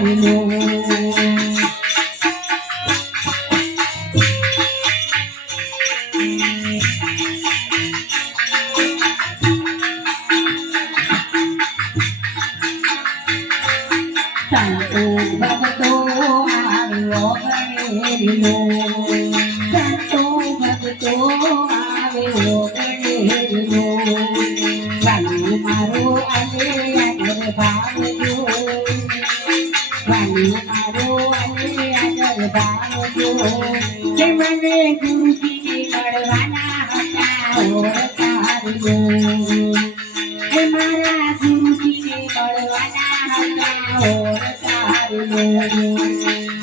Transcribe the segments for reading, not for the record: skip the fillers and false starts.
તારનો સંતો ભક્તો આવ્યો ગણેરનો સંતો ભક્તો આવ્યો ગણેરનો વાલી મારો આજે આદર ભાવજો વાલી મારો આજે આદર ભાવજો કે મને ગુરુજીને મળવાના હતા ઓળખારજો કે મારા ગુરુજીને મળવાના હતા ઓળખારજો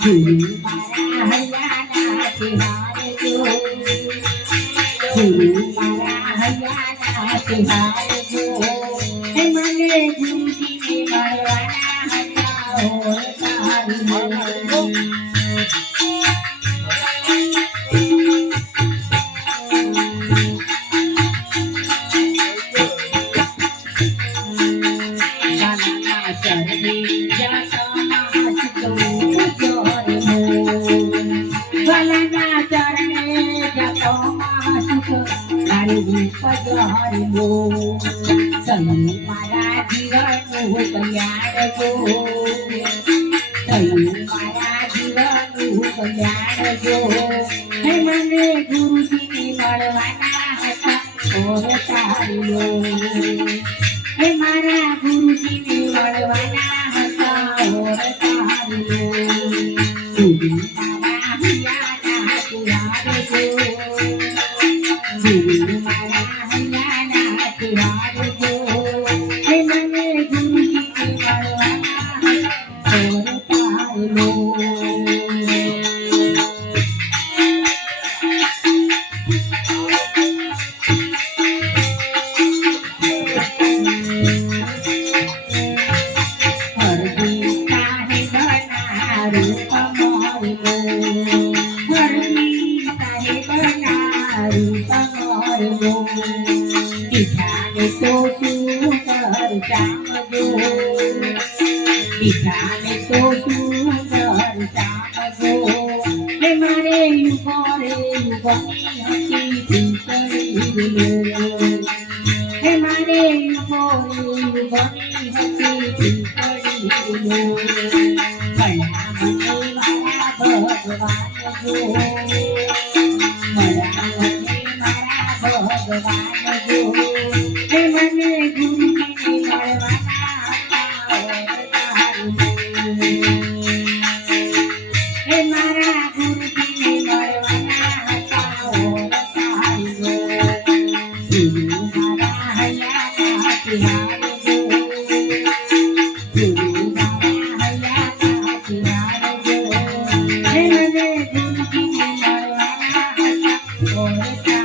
ગુરુ મારા હૈયાના તિહારજો ગુરુ મારા હૈયાના તિહારજો હે મને ગુરુજીને મળવાના હતા ઓળખારજો મારા જીવનનું કલ્યાણ જો મારા જીવનનું કલ્યાણ જો હે મને ગુરુજીને મળવાના હતા ઓળખારજો હે મારા ગુરુજીને મળવાના હતા ઓળખારજો ગુરુ મારા હૈયાના તિહારજો ગુરુ મારા હૈયાના તિહારજો હે મને ગુરુજીને મળવાના ઓળખારજો દીઠાને તો સુંદર ચામજો દીઠાને તો સુંદર ચામજો હે મારે યુગોરે યુગોની હતી પીતળી હે મારે યુગોરે યુગોની હતી પીતળી ભલા મને મારા ભગવાન જો ભલા મને મારા ભગવાન જો હે મને ગુરુજીને મળવાના હતા ઓળખારજો હે મારા ગુરુજીને મળવાના હતા ઓળખારજો ગુરુ મારા હૈયાના તિહારજો ગુરુ મારા હૈયાના તિહારજો હે મને ગુરુજીને મળવાના હતા ઓળખારજો